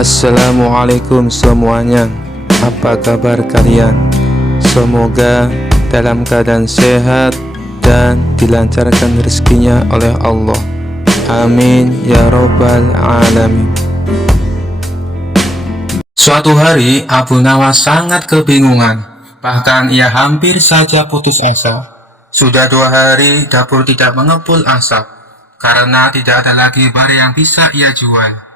Assalamualaikum semuanya. Apa kabar kalian? Semoga dalam keadaan sehat dan dilancarkan rezekinya oleh Allah. Amin ya robbal alamin. Suatu hari Abu Nawas sangat kebingungan. Bahkan ia hampir saja putus asa. Sudah 2 hari dapur tidak mengepul asap karena tidak ada lagi barang yang bisa ia jual.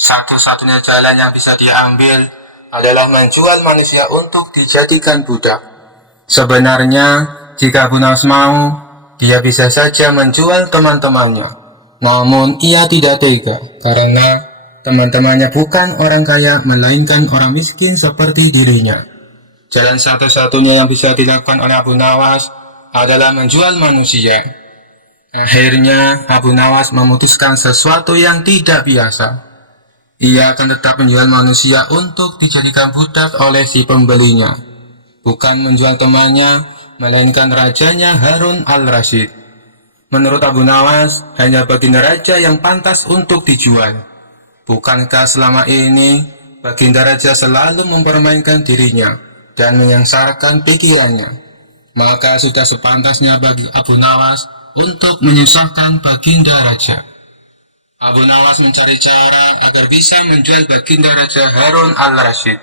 Satu-satunya jalan yang bisa diambil adalah menjual manusia untuk dijadikan budak. Sebenarnya, jika Abu Nawas mau, dia bisa saja menjual teman-temannya. Namun, ia tidak tega karena teman-temannya bukan orang kaya, melainkan orang miskin seperti dirinya. Jalan satu-satunya yang bisa dilakukan oleh Abu Nawas adalah menjual manusia. Akhirnya, Abu Nawas memutuskan sesuatu yang tidak biasa. Ia akan tetap menjual manusia untuk dijadikan budak oleh si pembelinya. Bukan menjual temannya, melainkan rajanya Harun al-Rasyid. Menurut Abu Nawas, hanya baginda raja yang pantas untuk dijual. Bukankah selama ini baginda raja selalu mempermainkan dirinya dan menyengsarakan pikirannya? Maka sudah sepantasnya bagi Abu Nawas untuk menyusahkan baginda raja. Abu Nawas mencari cara agar bisa menjual baginda raja Harun al-Rasyid.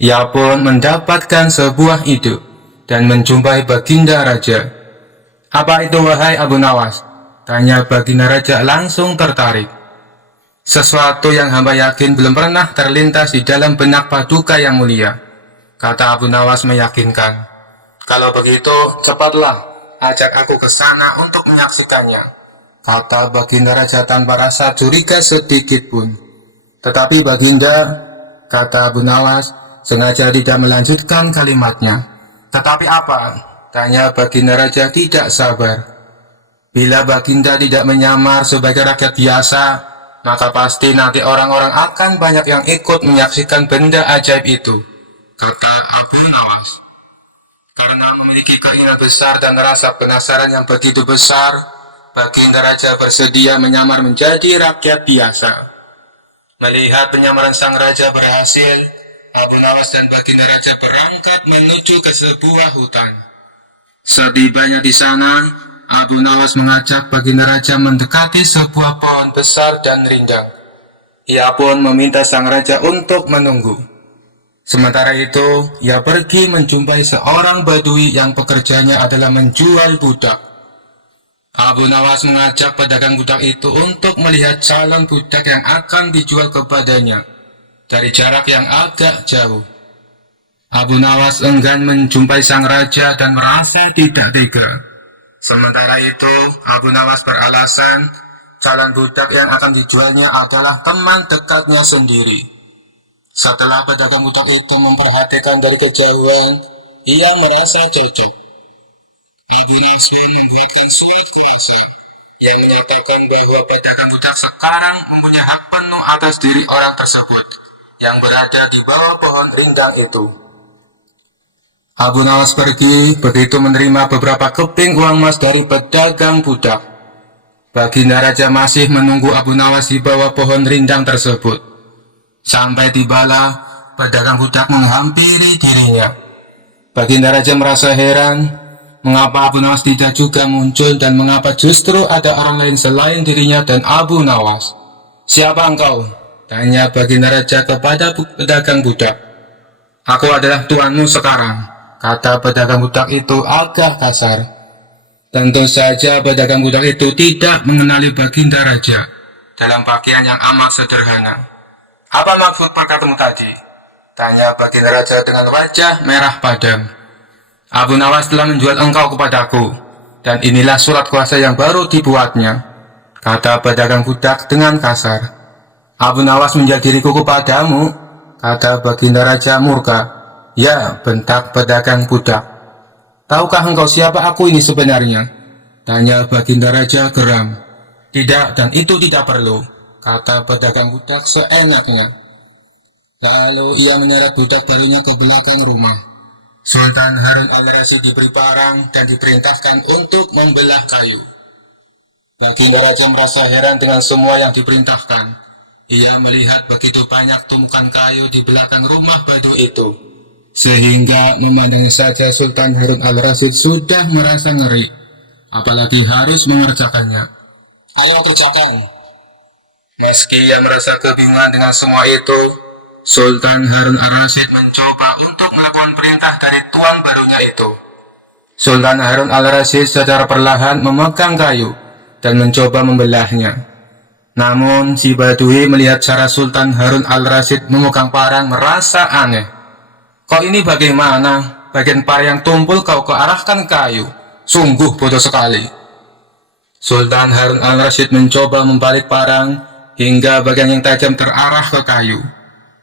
Ia pun mendapatkan sebuah ide dan menjumpai baginda raja. "Apa itu wahai Abu Nawas?" tanya baginda raja langsung tertarik. "Sesuatu yang hamba yakin belum pernah terlintas di dalam benak paduka yang mulia," kata Abu Nawas meyakinkan. "Kalau begitu, cepatlah ajak aku ke sana untuk menyaksikannya," kata baginda raja tanpa rasa curiga sedikit pun. "Tetapi baginda," kata Abu Nawas, sengaja tidak melanjutkan kalimatnya. "Tetapi apa?" tanya baginda raja tidak sabar. "Bila baginda tidak menyamar sebagai rakyat biasa, maka pasti nanti orang-orang akan banyak yang ikut menyaksikan benda ajaib itu," kata Abu Nawas. Karena memiliki keinginan besar dan rasa penasaran yang begitu besar, baginda raja bersedia menyamar menjadi rakyat biasa. Melihat penyamaran sang raja berhasil, Abu Nawas dan baginda raja berangkat menuju ke sebuah hutan. Setibanya di sana, Abu Nawas mengajak baginda raja mendekati sebuah pohon besar dan rindang. Ia pun meminta sang raja untuk menunggu. Sementara itu, ia pergi menjumpai seorang badui yang pekerjaannya adalah menjual budak. Abu Nawas mengajak pedagang budak itu untuk melihat calon budak yang akan dijual kepadanya dari jarak yang agak jauh. Abu Nawas enggan menjumpai sang raja dan merasa tidak tega. Sementara itu, Abu Nawas beralasan calon budak yang akan dijualnya adalah teman dekatnya sendiri. Setelah pedagang budak itu memperhatikan dari kejauhan, ia merasa cocok. Abu Nawas membuatkan surat kuasa yang menyatakan bahwa pedagang budak sekarang mempunyai hak penuh atas diri orang tersebut yang berada di bawah pohon rindang itu. Abu Nawas pergi begitu menerima beberapa keping uang emas dari pedagang budak. Baginda raja masih menunggu Abu Nawas di bawah pohon rindang tersebut. Sampai tibalah pedagang budak menghampiri dirinya. Baginda raja merasa heran. Mengapa Abu Nawas tidak juga muncul dan mengapa justru ada orang lain selain dirinya dan Abu Nawas? "Siapa engkau?" tanya baginda raja kepada pedagang budak. "Aku adalah tuanmu sekarang," kata pedagang budak itu agak kasar. Tentu saja pedagang budak itu tidak mengenali baginda raja dalam pakaian yang amat sederhana. "Apa maksud perkatamu tadi?" tanya baginda raja dengan wajah merah padam. "Abu Nawas telah menjual engkau kepadaku, dan inilah surat kuasa yang baru dibuatnya," kata pedagang budak dengan kasar. "Abu Nawas menjual diriku kepadamu?" kata baginda raja murka. "Ya," bentak pedagang budak. "Tahukah engkau siapa aku ini sebenarnya?" tanya baginda raja geram. "Tidak, dan itu tidak perlu," kata pedagang budak seenaknya. Lalu ia menyeret budak barunya ke belakang rumah. Sultan Harun al-Rasyid diberi parang dan diperintahkan untuk membelah kayu. Baginda raja merasa heran dengan semua yang diperintahkan. Ia melihat begitu banyak tumpukan kayu di belakang rumah Badui itu, sehingga memandangnya saja Sultan Harun al-Rasyid sudah merasa ngeri, apalagi harus mengerjakannya. Ayo kerjakan. Meski ia merasa kebingungan dengan semua itu, Sultan Harun al-Rasyid mencoba untuk melakukan perintah dari tuan barunya itu. Sultan Harun al-Rasyid secara perlahan memegang kayu dan mencoba membelahnya. Namun, si Badui melihat cara Sultan Harun al-Rasyid memegang parang merasa aneh. Kok ini bagaimana? Bagian parang yang tumpul kau kearahkan kayu. Sungguh bodoh sekali. Sultan Harun al-Rasyid mencoba membalik parang hingga bagian yang tajam terarah ke kayu.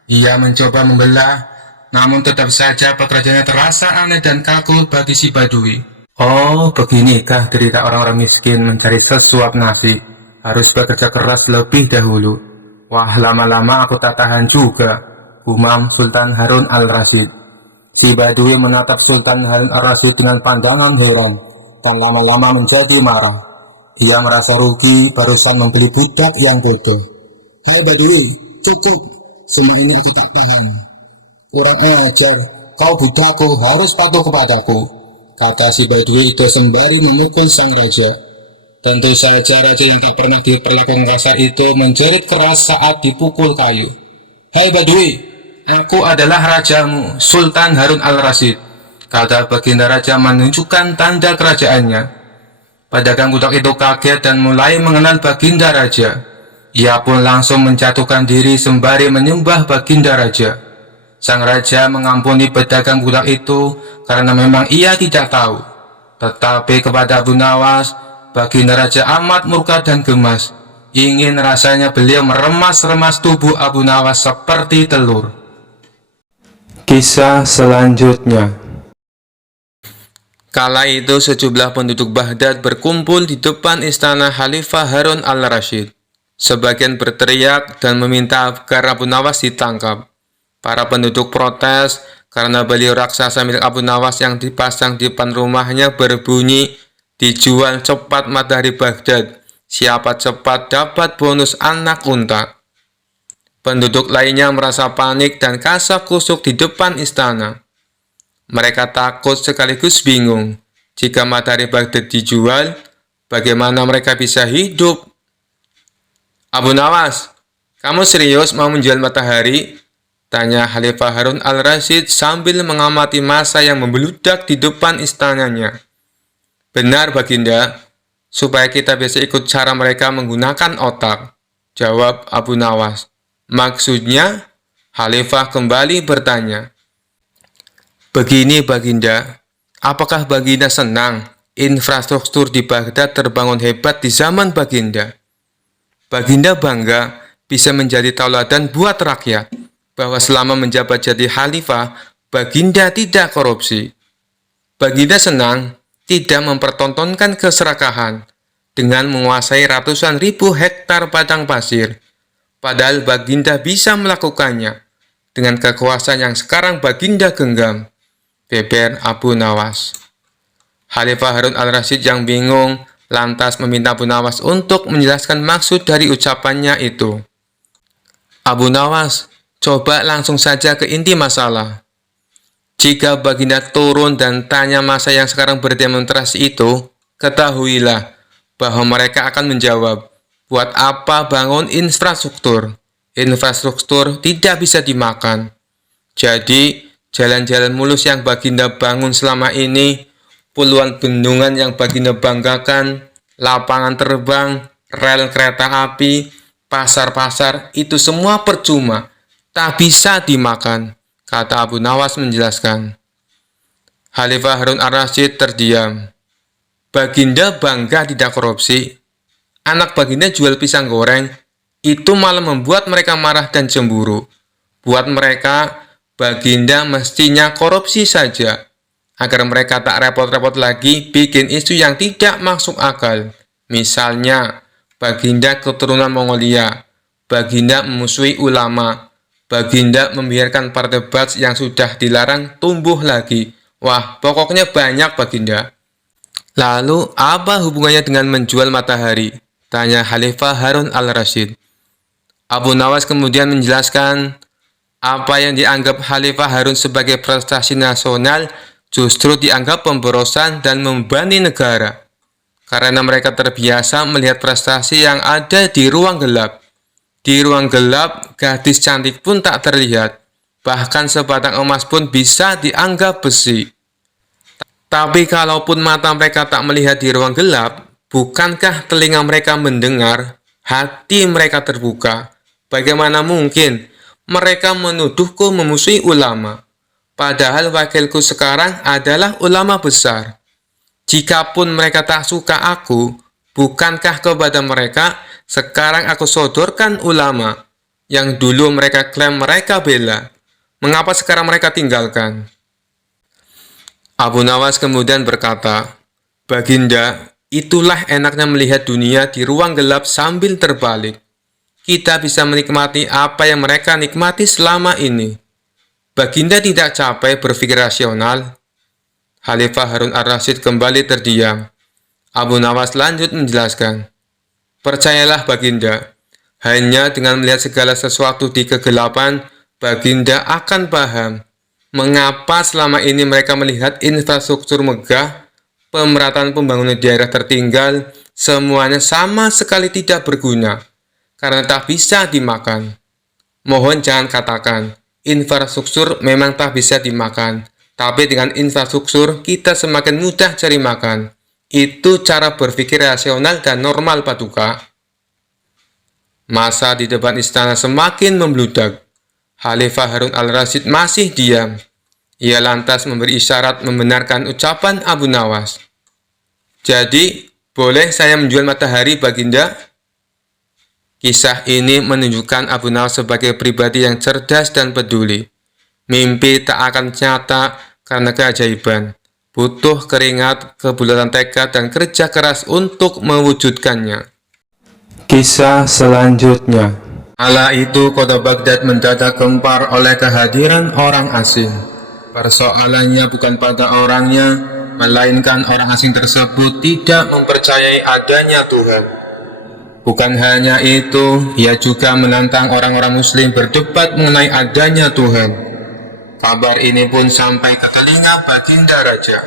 Ia mencoba membelah, namun tetap saja pekerjaannya terasa aneh dan kaku bagi si Badui. Oh, beginikah derita orang-orang miskin mencari sesuap nasi. Harus bekerja keras lebih dahulu. Wah, lama-lama aku tak tahan juga, gumam Sultan Harun al-Rasyid. Si Badui menatap Sultan Harun al-Rasyid dengan pandangan heran, dan lama-lama menjadi marah. Ia merasa rugi barusan membeli budak yang bodoh. Hai Badui, cukup. Semua ini aku tak tahan. Kurang ajar, kau budakku harus patuh kepadaku, kata si Badui itu sembari memukul sang raja. Tentu saja raja yang tak pernah diperlakukan kasar itu menjerit keras saat dipukul kayu. Hai Badui, aku adalah rajamu, Sultan Harun al-Rasyid, kata baginda raja menunjukkan tanda kerajaannya. Pedagang budak itu kaget dan mulai mengenal baginda raja. Ia pun langsung menjatuhkan diri sembari menyembah baginda raja. Sang raja mengampuni pedagang budak itu karena memang ia tidak tahu. Tetapi kepada Abu Nawas, baginda raja amat murka dan gemas. Ingin rasanya beliau meremas-remas tubuh Abu Nawas seperti telur. Kisah selanjutnya. Kala itu sejumlah penduduk Baghdad berkumpul di depan istana Khalifah Harun al-Rasyid. Sebagian berteriak dan meminta agar Abu Nawas ditangkap. Para penduduk protes karena beliau raksasa milik Abu Nawas yang dipasang di depan rumahnya berbunyi, dijual cepat matahari Baghdad, siapa cepat dapat bonus anak unta. Penduduk lainnya merasa panik dan kasak-kusuk di depan istana. Mereka takut sekaligus bingung. Jika matahari Baghdad dijual, bagaimana mereka bisa hidup? Abu Nawas, kamu serius mau menjual matahari? Tanya Khalifah Harun al-Rasyid sambil mengamati massa yang membeludak di depan istananya. Benar baginda, supaya kita bisa ikut cara mereka menggunakan otak, jawab Abu Nawas. Maksudnya? Khalifah kembali bertanya. Begini baginda, apakah baginda senang infrastruktur di Baghdad terbangun hebat di zaman baginda? Baginda bangga bisa menjadi tauladan buat rakyat, bahwa selama menjabat jadi khalifah, baginda tidak korupsi. Baginda senang tidak mempertontonkan keserakahan dengan menguasai ratusan ribu hektar padang pasir, padahal baginda bisa melakukannya dengan kekuasaan yang sekarang baginda genggam, beber Abu Nawas. Khalifah Harun al-Rasyid yang bingung lantas meminta Abu Nawas untuk menjelaskan maksud dari ucapannya itu. Abu Nawas, coba langsung saja ke inti masalah. Jika baginda turun dan tanya massa yang sekarang berdemonstrasi itu, ketahuilah bahwa mereka akan menjawab, buat apa bangun infrastruktur? Infrastruktur tidak bisa dimakan. Jadi, jalan-jalan mulus yang baginda bangun selama ini, puluhan bendungan yang baginda banggakan, lapangan terbang, rel kereta api, pasar-pasar, itu semua percuma, tak bisa dimakan, kata Abu Nawas menjelaskan. Khalifah Harun al-Rasyid terdiam. Baginda bangga tidak korupsi. Anak baginda jual pisang goreng, itu malah membuat mereka marah dan cemburu. Buat mereka, baginda mestinya korupsi saja, agar mereka tak repot-repot lagi bikin isu yang tidak masuk akal. Misalnya, baginda keturunan Mongolia, baginda memusuhi ulama, baginda membiarkan perdebat yang sudah dilarang tumbuh lagi. Wah, pokoknya banyak baginda. Lalu, apa hubungannya dengan menjual matahari? Tanya Khalifah Harun al-Rasyid. Abu Nawas kemudian menjelaskan apa yang dianggap Khalifah Harun sebagai prestasi nasional justru dianggap pemborosan dan membebani negara. Karena mereka terbiasa melihat prestasi yang ada di ruang gelap. Di ruang gelap, gadis cantik pun tak terlihat. Bahkan sebatang emas pun bisa dianggap besi. Tapi kalaupun mata mereka tak melihat di ruang gelap, bukankah telinga mereka mendengar, hati mereka terbuka? Bagaimana mungkin mereka menuduhku memusuhi ulama? Padahal wakilku sekarang adalah ulama besar. Jikapun mereka tak suka aku, bukankah kepada mereka sekarang aku sodorkan ulama yang dulu mereka klaim mereka bela? Mengapa sekarang mereka tinggalkan? Abu Nawas kemudian berkata, Baginda, itulah enaknya melihat dunia di ruang gelap sambil terbalik. Kita bisa menikmati apa yang mereka nikmati selama ini. Baginda tidak capek berpikir rasional. Khalifah Harun ar-Rasyid kembali terdiam. Abu Nawas lanjut menjelaskan, Percayalah Baginda, hanya dengan melihat segala sesuatu di kegelapan, Baginda akan paham mengapa selama ini mereka melihat infrastruktur megah, pemerataan pembangunan daerah tertinggal, semuanya sama sekali tidak berguna, karena tak bisa dimakan. Mohon jangan katakan, infrastruktur memang tak bisa dimakan, tapi dengan infrastruktur kita semakin mudah cari makan. Itu cara berpikir rasional dan normal, Paduka. Masa di depan istana semakin membludak. Khalifah Harun al-Rasyid masih diam. Ia lantas memberi isyarat membenarkan ucapan Abu Nawas. Jadi, boleh saya menjual matahari, Baginda? Kisah ini menunjukkan Abu Nawas sebagai pribadi yang cerdas dan peduli. Mimpi tak akan nyata karena keajaiban. Butuh keringat, kebulatan tekad, dan kerja keras untuk mewujudkannya. Kisah selanjutnya. Kala itu kota Baghdad mendadak gempar oleh kehadiran orang asing. Persoalannya bukan pada orangnya, melainkan orang asing tersebut tidak mempercayai adanya Tuhan. Bukan hanya itu, ia juga menantang orang-orang muslim berdebat mengenai adanya Tuhan. Kabar ini pun sampai ke telinga Baginda Raja.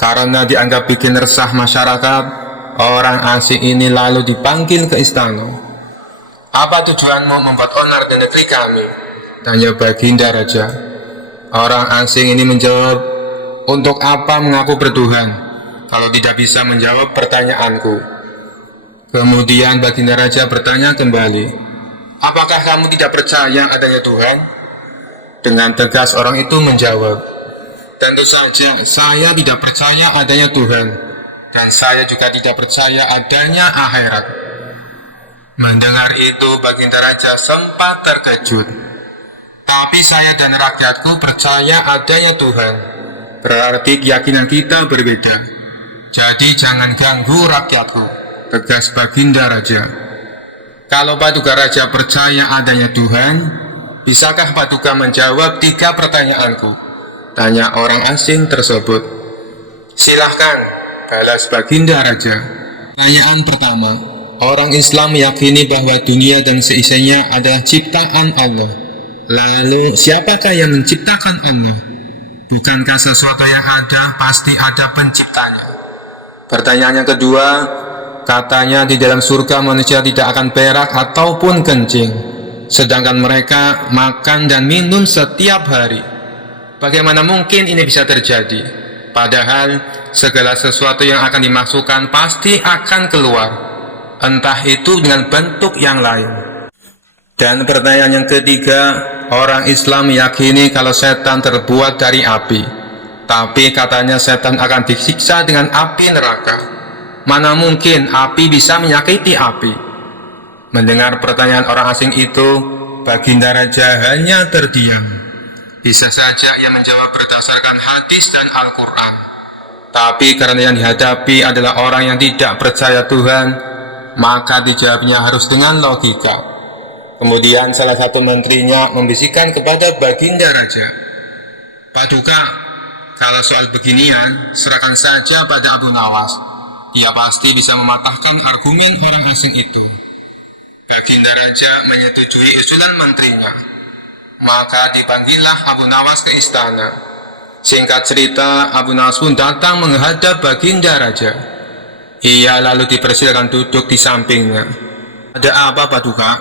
Karena dianggap bikin resah masyarakat, orang asing ini lalu dipanggil ke istana. Apa tujuanmu membuat onar di negeri kami? Tanya Baginda Raja. Orang asing ini menjawab, untuk apa mengaku bertuhan, kalau tidak bisa menjawab pertanyaanku? Kemudian Baginda Raja bertanya kembali, apakah kamu tidak percaya adanya Tuhan? Dengan tegas orang itu menjawab, tentu saja saya tidak percaya adanya Tuhan, dan saya juga tidak percaya adanya akhirat. Mendengar itu Baginda Raja sempat terkejut. Tapi saya dan rakyatku percaya adanya Tuhan. Berarti keyakinan kita berbeda. Jadi jangan ganggu rakyatku, tegas Baginda Raja. Kalau Paduka Raja percaya adanya Tuhan, bisakah Paduka menjawab 3 pertanyaanku? Tanya orang asing tersebut. Silahkan, balas Baginda Raja. Pertanyaan pertama, orang Islam meyakini bahwa dunia dan seisinya adalah ciptaan Allah. Lalu, siapakah yang menciptakan Allah? Bukankah sesuatu yang ada pasti ada penciptanya? Pertanyaan yang kedua, katanya di dalam surga manusia tidak akan berak ataupun kencing, sedangkan mereka makan dan minum setiap hari. Bagaimana mungkin ini bisa terjadi? Padahal segala sesuatu yang akan dimasukkan pasti akan keluar, entah itu dengan bentuk yang lain. Dan pertanyaan yang ketiga, orang Islam meyakini kalau setan terbuat dari api, tapi katanya setan akan disiksa dengan api neraka. Mana mungkin api bisa menyakiti api? Mendengar pertanyaan orang asing itu, Baginda Raja hanya terdiam. Bisa saja ia menjawab berdasarkan hadis dan Al-Quran. Tapi karena yang dihadapi adalah orang yang tidak percaya Tuhan, maka dijawabnya harus dengan logika. Kemudian salah satu menterinya membisikkan kepada Baginda Raja, Paduka, kalau soal beginian, serahkan saja pada Abu Nawas. Dia pasti bisa mematahkan argumen orang asing itu. Baginda Raja menyetujui usulan menterinya. Maka dipanggillah Abu Nawas ke istana. Singkat cerita, Abu Nawas pun datang menghadap Baginda Raja. Ia lalu dipersilakan duduk di sampingnya. "Ada apa, Paduka?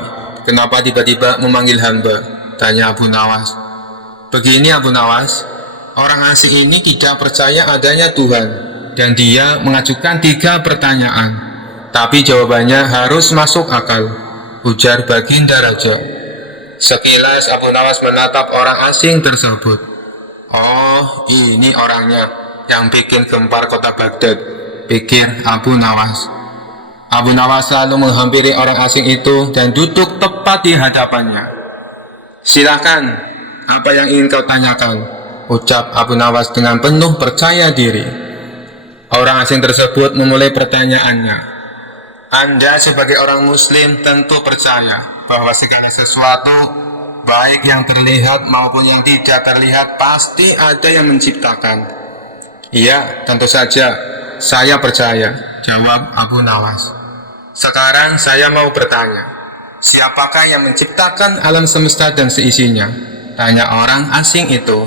Kenapa tiba-tiba memanggil hamba?" tanya Abu Nawas. "Begini Abu Nawas, orang asing ini tidak percaya adanya Tuhan, dan dia mengajukan 3 pertanyaan. Tapi jawabannya harus masuk akal," ujar Baginda Raja. Sekilas Abu Nawas menatap orang asing tersebut. "Oh, ini orangnya yang bikin gempar kota Baghdad," pikir Abu Nawas. Abu Nawas lalu menghampiri orang asing itu dan duduk tepat di hadapannya. "Silakan, apa yang ingin kau tanyakan?" ucap Abu Nawas dengan penuh percaya diri. Orang asing tersebut memulai pertanyaannya. "Anda sebagai orang muslim tentu percaya bahwa segala sesuatu, baik yang terlihat maupun yang tidak terlihat, pasti ada yang menciptakan." "Iya, tentu saja, saya percaya," jawab Abu Nawas. "Sekarang saya mau bertanya, siapakah yang menciptakan alam semesta dan seisinya?" tanya orang asing itu.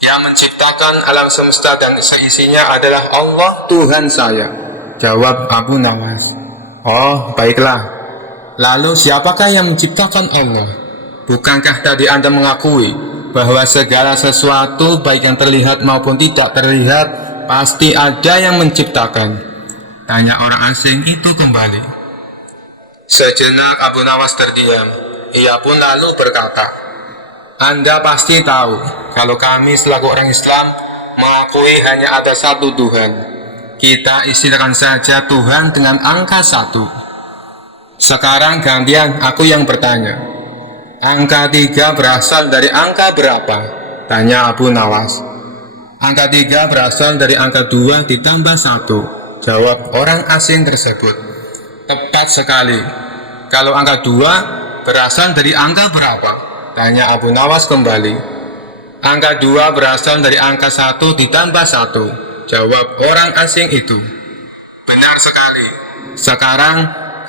"Yang menciptakan alam semesta dan seisinya adalah Allah, Tuhan saya," jawab Abu Nawas. "Oh, baiklah. Lalu siapakah yang menciptakan Allah? Bukankah tadi Anda mengakui bahwa segala sesuatu, baik yang terlihat maupun tidak terlihat, pasti ada yang menciptakan?" tanya orang asing itu kembali. Sejenak Abu Nawas terdiam. Ia pun lalu berkata, "Anda pasti tahu kalau kami selaku orang Islam mengakui hanya ada satu Tuhan. Kita istilahkan saja Tuhan dengan angka 1. Sekarang gantian aku yang bertanya. Angka 3 berasal dari angka berapa?" tanya Abu Nawas. "Angka 3 berasal dari angka 2 ditambah 1, jawab orang asing tersebut. "Tepat sekali. Kalau angka 2 berasal dari angka berapa?" tanya Abu Nawas kembali. "Angka 2 berasal dari angka 1 ditambah 1, jawab orang asing itu. "Benar sekali. Sekarang,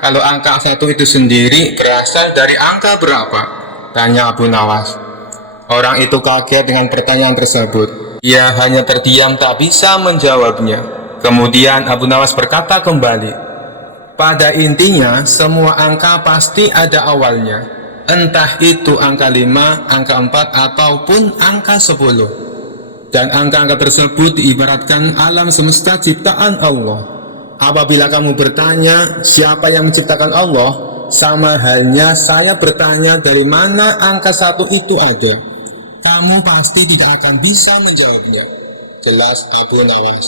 kalau angka 1 itu sendiri berasal dari angka berapa?" tanya Abu Nawas. Orang itu kaget dengan pertanyaan tersebut. Ia hanya terdiam tak bisa menjawabnya. Kemudian Abu Nawas berkata kembali, "Pada intinya semua angka pasti ada awalnya. Entah itu angka 5, angka 4, ataupun angka 10. Dan angka-angka tersebut diibaratkan alam semesta ciptaan Allah. Apabila kamu bertanya siapa yang menciptakan Allah, sama halnya saya bertanya dari mana angka 1 itu ada. Kamu pasti tidak akan bisa menjawabnya," jelas Abu Nawas.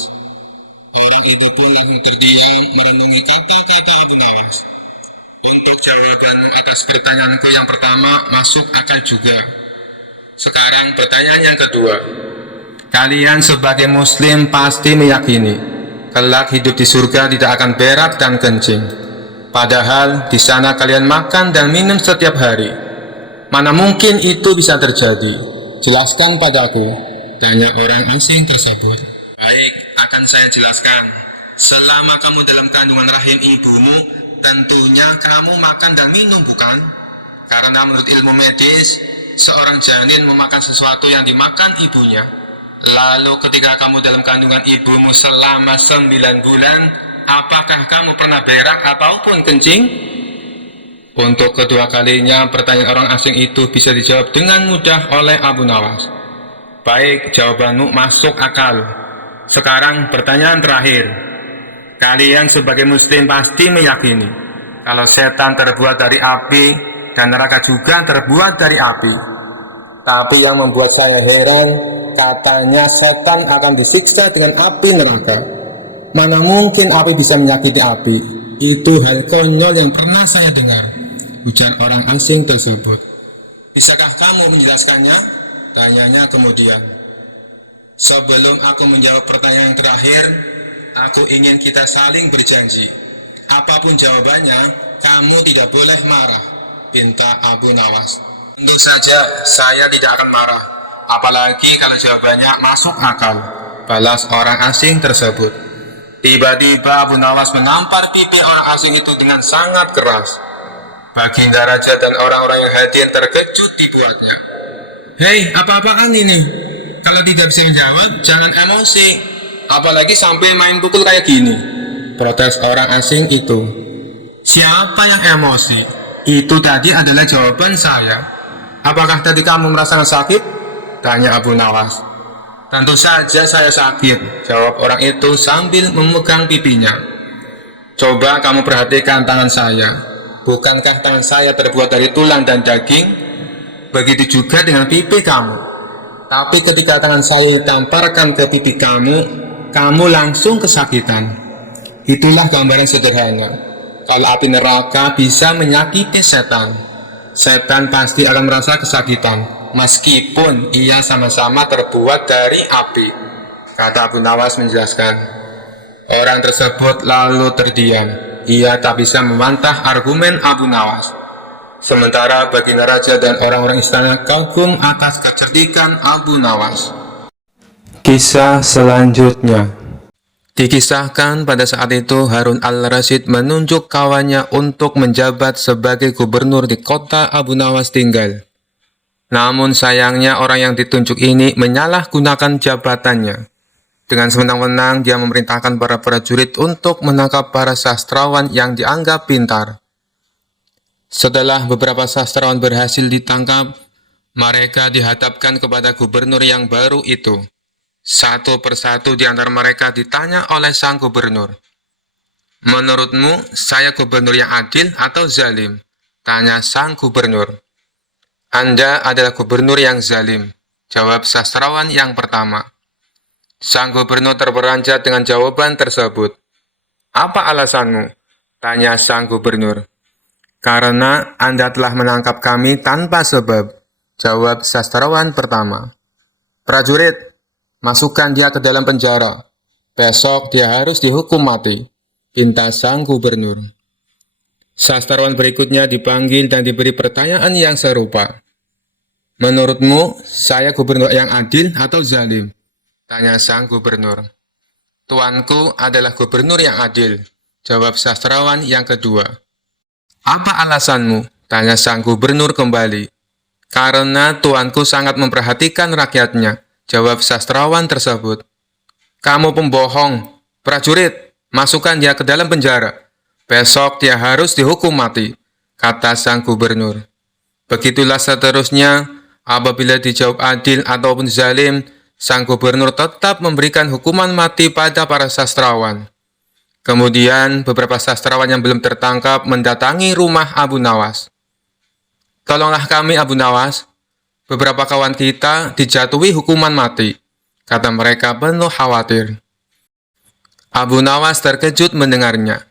Orang itu pun langsung terdiam merenungi kata-kata Abu Nawas. "Untuk jawabanmu atas pertanyaanku yang pertama masuk akal juga. Sekarang pertanyaan yang kedua. Kalian sebagai muslim pasti meyakini kelak hidup di surga tidak akan berak dan kencing. Padahal di sana kalian makan dan minum setiap hari. Mana mungkin itu bisa terjadi? Jelaskan padaku," tanya orang asing tersebut. "Baik, akan saya jelaskan. Selama kamu dalam kandungan rahim ibumu, tentunya kamu makan dan minum, bukan? Karena menurut ilmu medis, seorang janin memakan sesuatu yang dimakan ibunya. Lalu ketika kamu dalam kandungan ibumu selama 9 bulan, apakah kamu pernah berak ataupun kencing?" Untuk kedua kalinya pertanyaan orang asing itu bisa dijawab dengan mudah oleh Abu Nawas. "Baik, jawabanmu masuk akal. Sekarang pertanyaan terakhir. Kalian sebagai muslim pasti meyakini kalau setan terbuat dari api dan neraka juga terbuat dari api. Tapi yang membuat saya heran, katanya setan akan disiksa dengan api neraka. Mana mungkin api bisa menyakiti api? Itu hal konyol yang pernah saya dengar," ujar orang asing tersebut. "Bisakah kamu menjelaskannya?" tanyanya kemudian. "Sebelum aku menjawab pertanyaan yang terakhir, aku ingin kita saling berjanji. Apapun jawabannya, kamu tidak boleh marah," pinta Abu Nawas. "Tentu saja saya tidak akan marah, apalagi kalau jawabannya masuk akal," balas orang asing tersebut. Tiba-tiba Abu Nawas menampar pipi orang asing itu dengan sangat keras. Baginda Raja dan orang-orang yang hadir terkejut dibuatnya. Hei, apa-apaan ini? Kalau tidak bisa menjawab, jangan emosi. Apalagi sampai main pukul kayak gini. Protes orang asing itu. Siapa yang emosi? Itu tadi adalah jawaban saya. Apakah tadi kamu merasakan sakit? Tanya Abu Nawas. Tentu saja saya sakit, jawab orang itu sambil memegang pipinya. Coba kamu perhatikan tangan saya. Bukankah tangan saya terbuat dari tulang dan daging? Begitu juga dengan pipi kamu. Tapi ketika tangan saya ditamparkan ke pipi kamu langsung kesakitan. Itulah gambaran sederhana. Kalau api neraka bisa menyakiti setan, setan pasti akan merasa kesakitan, meskipun ia sama-sama terbuat dari api, kata Abu Nawas menjelaskan. Orang tersebut lalu terdiam. Ia tak bisa membantah argumen Abu Nawas. Sementara Baginda Raja dan orang-orang istana kagum atas kecerdikan Abu Nawas. Kisah selanjutnya. Dikisahkan pada saat itu Harun al-Rasyid menunjuk kawannya untuk menjabat sebagai gubernur di kota Abu Nawas tinggal. Namun sayangnya orang yang ditunjuk ini menyalahgunakan jabatannya. Dengan sewenang-wenang dia memerintahkan para prajurit untuk menangkap para sastrawan yang dianggap pintar. Setelah beberapa sastrawan berhasil ditangkap, mereka dihadapkan kepada gubernur yang baru itu. Satu persatu di antara mereka ditanya oleh sang gubernur. Menurutmu, saya gubernur yang adil atau zalim? Tanya sang gubernur. Anda adalah gubernur yang zalim, jawab sastrawan yang pertama. Sang gubernur terperanjat dengan jawaban tersebut. Apa alasanmu? Tanya sang gubernur. Karena Anda telah menangkap kami tanpa sebab, jawab sastrawan pertama. Prajurit, masukkan dia ke dalam penjara. Besok dia harus dihukum mati, pinta sang gubernur. Sastrawan berikutnya dipanggil dan diberi pertanyaan yang serupa. Menurutmu, saya gubernur yang adil atau zalim? Tanya sang gubernur. Tuanku adalah gubernur yang adil, jawab sastrawan yang kedua. Apa alasanmu? Tanya sang gubernur kembali. Karena tuanku sangat memperhatikan rakyatnya, jawab sastrawan tersebut. Kamu pembohong. Prajurit, masukkan dia ke dalam penjara. Besok dia harus dihukum mati, kata sang gubernur. Begitulah seterusnya, apabila dijawab adil ataupun zalim, sang gubernur tetap memberikan hukuman mati pada para sastrawan. Kemudian, beberapa sastrawan yang belum tertangkap mendatangi rumah Abu Nawas. Tolonglah kami Abu Nawas, beberapa kawan kita dijatuhi hukuman mati, kata mereka penuh khawatir. Abu Nawas terkejut mendengarnya.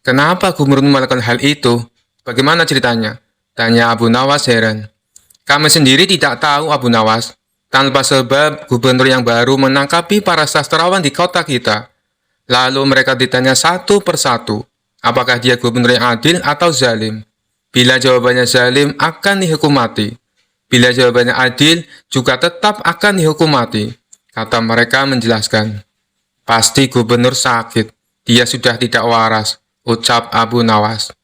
Kenapa gubernur melakukan hal itu? Bagaimana ceritanya? Tanya Abu Nawas heran. Kami sendiri tidak tahu Abu Nawas. Tanpa sebab, gubernur yang baru menangkapi para sastrawan di kota kita. Lalu mereka ditanya satu persatu, apakah dia gubernur yang adil atau zalim. Bila jawabannya zalim, akan dihukum mati. Bila jawabannya adil, juga tetap akan dihukum mati, kata mereka menjelaskan. Pasti gubernur sakit, dia sudah tidak waras, ucap Abu Nawas.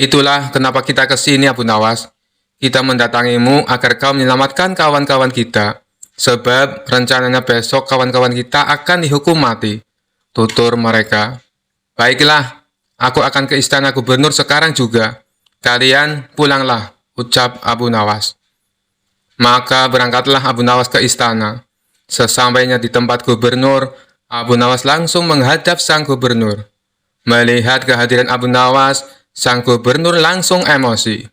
Itulah kenapa kita ke sini Abu Nawas. Kita mendatangimu agar kau menyelamatkan kawan-kawan kita. Sebab rencananya besok kawan-kawan kita akan dihukum mati, tutur mereka. Baiklah, aku akan ke istana gubernur sekarang juga. Kalian pulanglah, ucap Abu Nawas. Maka berangkatlah Abu Nawas ke istana. Sesampainya di tempat gubernur, Abu Nawas langsung menghadap sang gubernur. Melihat kehadiran Abu Nawas, sang gubernur langsung emosi.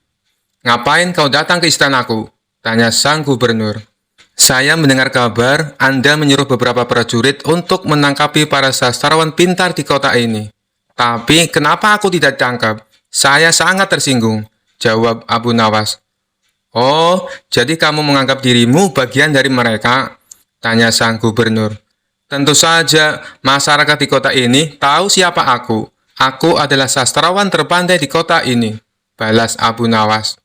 Ngapain kau datang ke istanaku? Tanya sang gubernur. Saya mendengar kabar Anda menyuruh beberapa prajurit untuk menangkapi para sastrawan pintar di kota ini. Tapi kenapa aku tidak ditangkap? Saya sangat tersinggung, jawab Abu Nawas. Oh, jadi kamu menganggap dirimu bagian dari mereka? Tanya sang gubernur. Tentu saja, masyarakat di kota ini tahu siapa aku. Aku adalah sastrawan terpandai di kota ini, balas Abu Nawas.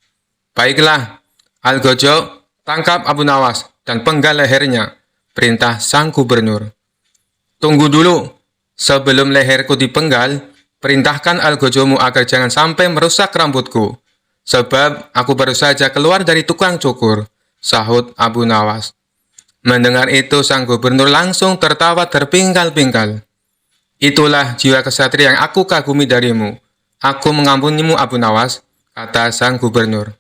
Baiklah, Al-Gojo, tangkap Abu Nawas dan penggal lehernya, perintah sang gubernur. Tunggu dulu, sebelum leherku dipenggal, perintahkan Al-Gojomu agar jangan sampai merusak rambutku. Sebab aku baru saja keluar dari tukang cukur, sahut Abu Nawas. Mendengar itu, sang gubernur langsung tertawa terpingkal-pingkal. Itulah jiwa kesatria yang aku kagumi darimu. Aku mengampunimu, Abu Nawas, kata sang gubernur.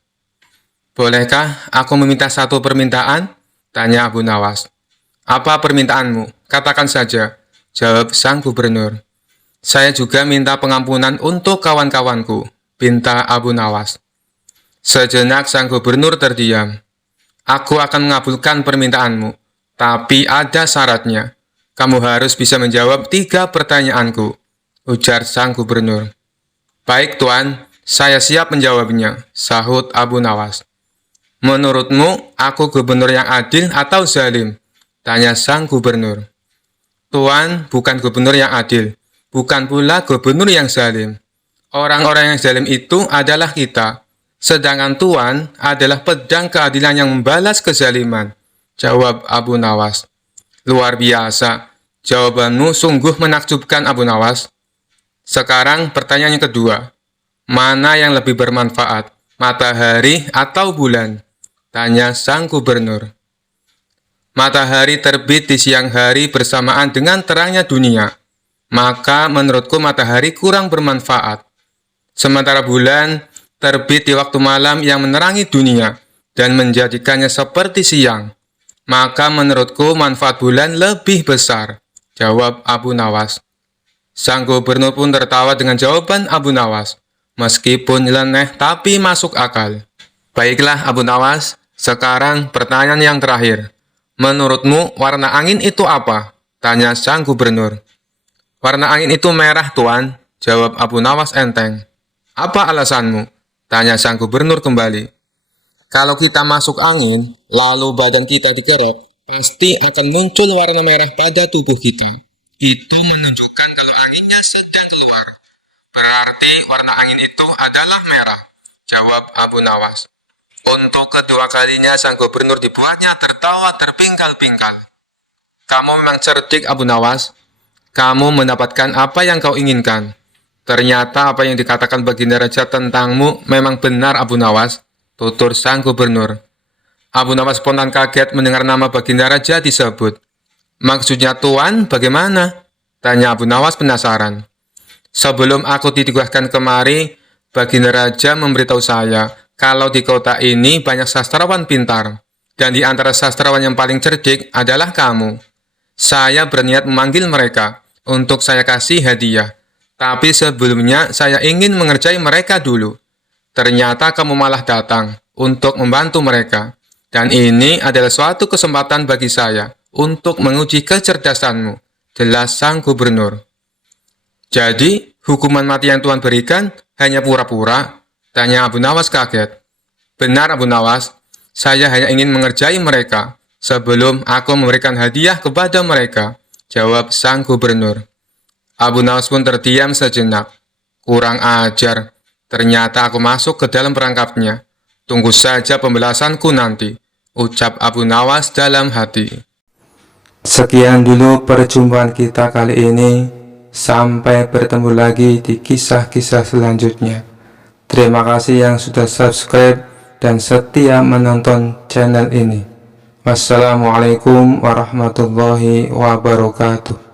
Bolehkah aku meminta satu permintaan? Tanya Abu Nawas. Apa permintaanmu? Katakan saja, jawab sang gubernur. Saya juga minta pengampunan untuk kawan-kawanku, pinta Abu Nawas. Sejenak sang gubernur terdiam. Aku akan mengabulkan permintaanmu, tapi ada syaratnya. Kamu harus bisa menjawab 3 pertanyaanku, ujar sang gubernur. Baik tuan, saya siap menjawabnya, sahut Abu Nawas. Menurutmu, aku gubernur yang adil atau zalim? Tanya sang gubernur. Tuan bukan gubernur yang adil, bukan pula gubernur yang zalim. Orang-orang yang zalim itu adalah kita, sedangkan Tuan adalah pedang keadilan yang membalas kezaliman, jawab Abu Nawas. Luar biasa, jawabanmu sungguh menakjubkan, Abu Nawas. Sekarang pertanyaan yang kedua. Mana yang lebih bermanfaat, matahari atau bulan? Tanya sang gubernur. Matahari terbit di siang hari bersamaan dengan terangnya dunia. Maka menurutku matahari kurang bermanfaat. Sementara bulan terbit di waktu malam yang menerangi dunia dan menjadikannya seperti siang. Maka menurutku manfaat bulan lebih besar, jawab Abu Nawas. Sang gubernur pun tertawa dengan jawaban Abu Nawas, meskipun nyeleneh tapi masuk akal. Baiklah Abu Nawas, sekarang pertanyaan yang terakhir. Menurutmu warna angin itu apa? Tanya sang gubernur. Warna angin itu merah, Tuan, jawab Abu Nawas enteng. Apa alasanmu? Tanya sang gubernur kembali. Kalau kita masuk angin, lalu badan kita dikerek, pasti akan muncul warna merah pada tubuh kita. Itu menunjukkan kalau anginnya sedang keluar. Berarti warna angin itu adalah merah, jawab Abu Nawas. Untuk kedua kalinya sang gubernur dibuatnya tertawa terpingkal-pingkal. Kamu memang cerdik, Abu Nawas. Kamu mendapatkan apa yang kau inginkan. Ternyata apa yang dikatakan Baginda Raja tentangmu memang benar, Abu Nawas, tutur sang gubernur. Abu Nawas spontan kaget mendengar nama Baginda Raja disebut. Maksudnya Tuan, bagaimana? Tanya Abu Nawas penasaran. Sebelum aku ditugaskan kemari, Baginda Raja memberitahu saya kalau di kota ini banyak sastrawan pintar, dan di antara sastrawan yang paling cerdik adalah kamu. Saya berniat memanggil mereka untuk saya kasih hadiah. Tapi sebelumnya saya ingin mengerjai mereka dulu. Ternyata kamu malah datang untuk membantu mereka. Dan ini adalah suatu kesempatan bagi saya untuk menguji kecerdasanmu, jelas sang gubernur. Jadi, hukuman mati yang Tuan berikan hanya pura-pura? Tanya Abu Nawas kaget. Benar Abu Nawas, saya hanya ingin mengerjai mereka sebelum aku memberikan hadiah kepada mereka, jawab sang gubernur. Abu Nawas pun terdiam sejenak. Kurang ajar, ternyata aku masuk ke dalam perangkapnya. Tunggu saja pembalasanku nanti, ucap Abu Nawas dalam hati. Sekian dulu perjumpaan kita kali ini. Sampai bertemu lagi di kisah-kisah selanjutnya. Terima kasih yang sudah subscribe dan setia menonton channel ini. Wassalamualaikum warahmatullahi wabarakatuh.